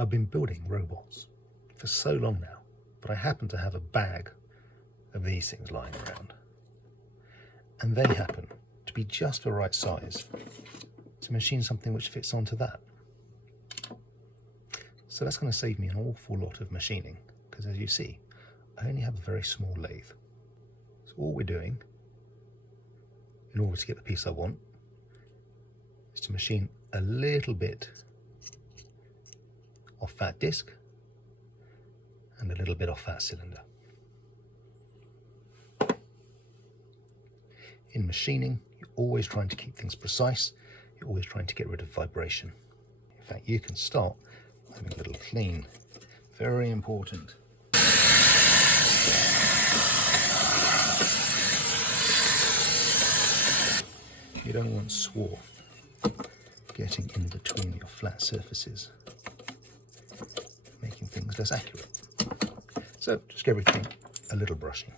I've been building robots for so long now, but I happen to have a bag of these things lying around. And they happen to be just the right size to machine something which fits onto that. So that's going to save me an awful lot of machining, because as you see, I only have a very small lathe. So all we're doing, in order to get the piece I want, is to machine a little bit off that disc and a little bit off that cylinder. In machining, you're always trying to keep things precise. You're always trying to get rid of vibration. In fact, you can start by having a little clean. Very important. You don't want swarf getting in between your flat surfaces, making things less accurate. So just give everything a little brushing.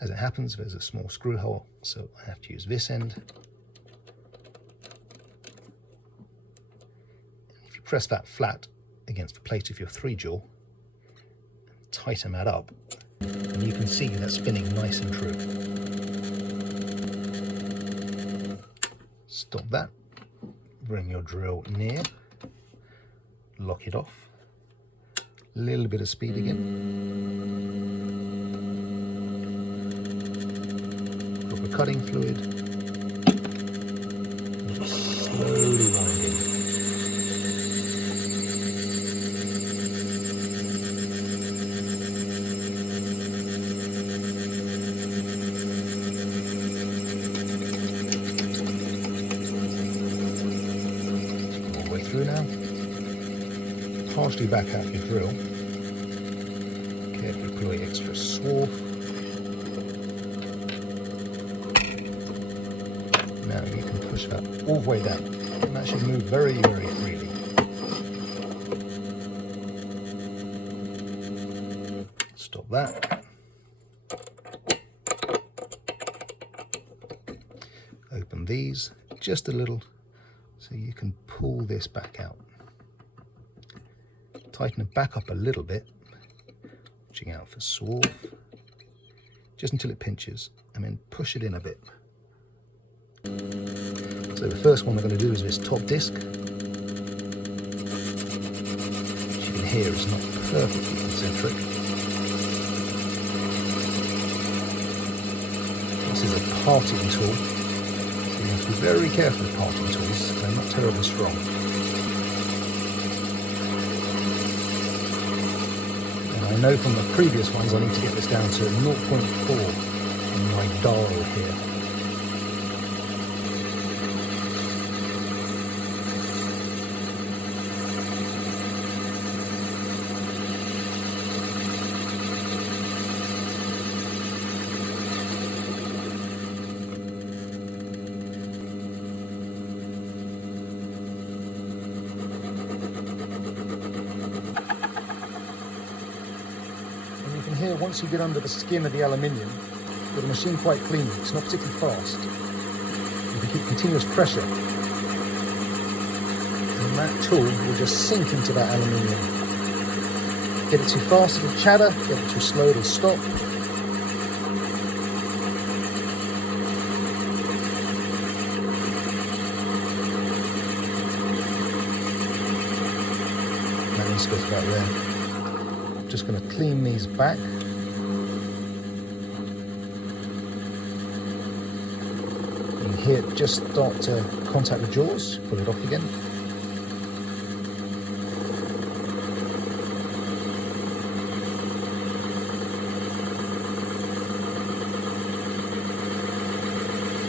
As it happens, there's a small screw hole, so I have to use this end. If you press that flat against the plate of your 3-jaw, tighten that up, and you can see that spinning nice and true. Stop that, bring your drill near, lock it off, a little bit of speed again. Drop the cutting fluid, and just slowly winding. Through now, partially back out your drill, carefully pull away extra swarf. Now you can push that all the way down, and that should move very, very freely. Stop that. Open these just a little, so you can pull this back out. Tighten it back up a little bit, watching out for swarf, just until it pinches, and then push it in a bit. So the first one we're going to do is this top disc, which you can hear is not perfectly concentric. This is a parting tool. You have to be very careful with parting tools, they're not terribly strong. And I know from the previous ones I need to get this down to 0.4 in my dial here. Here, once you get under the skin of the aluminium, it'll machine quite cleanly. It's not particularly fast. You can keep continuous pressure, and that tool will just sink into that aluminium. Get it too fast, it'll chatter. Get it too slow, it'll stop. That just goes about there. Just going to clean these back. You can hear it just start to contact the jaws, pull it off again.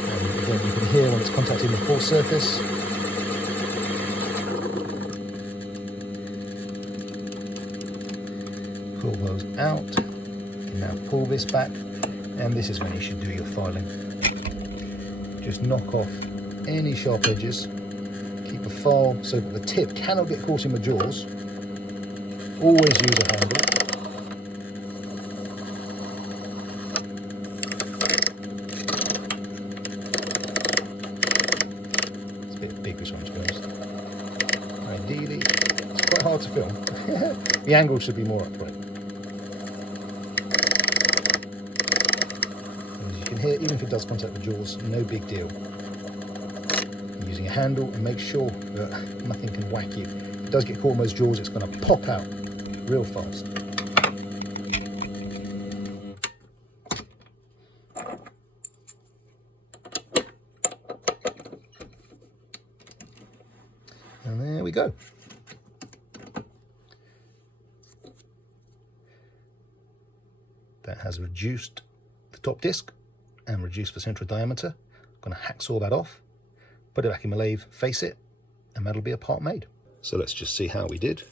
And again, you can hear when it's contacting the full surface. Pull those out, and now pull this back, and this is when you should do your filing. Just knock off any sharp edges, keep the file so that the tip cannot get caught in the jaws. Always use a handle. It's a bit big, this one, to be honest. ideally, it's quite hard to film. The angle should be more upright. As you can hear, even if it does contact the jaws, no big deal. You're using a handle, and make sure that nothing can whack you. If it does get caught in those jaws, it's going to pop out real fast. And there we go. That has reduced the top disc and reduced the central diameter. I'm going to hacksaw that off, put it back in my lathe, face it, and that'll be a part made. So let's just see how we did.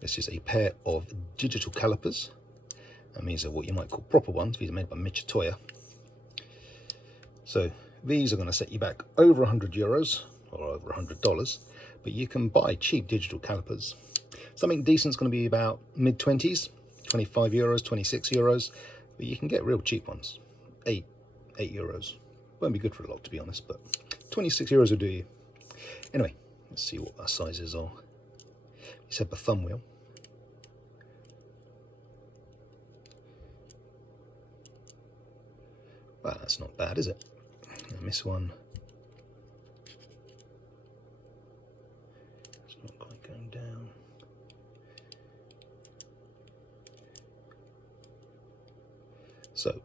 This is a pair of digital calipers. That means they're what you might call proper ones. These are made by Michitoya. So these are going to set you back over €100 or over $100, but you can buy cheap digital calipers. Something decent is going to be about mid-20s, €25, €26, but you can get real cheap ones, €8. Won't be good for a lot, to be honest, but €26 will do you. Anyway, let's see what our sizes are. You said the thumb wheel. Well, that's not bad, is it? And this one, it's not quite going down. So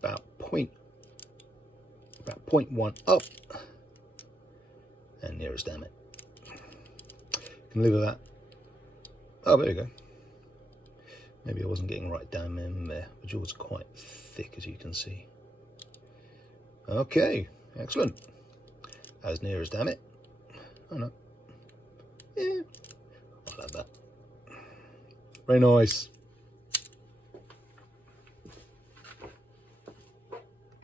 about 0.1 up, and nearest damn it. Can live with that. Oh, there you go. Maybe I wasn't getting right down in there. The jaw's quite thick, as you can see. Okay, excellent. As near as damn it. Oh no. Yeah, I like that. Very nice.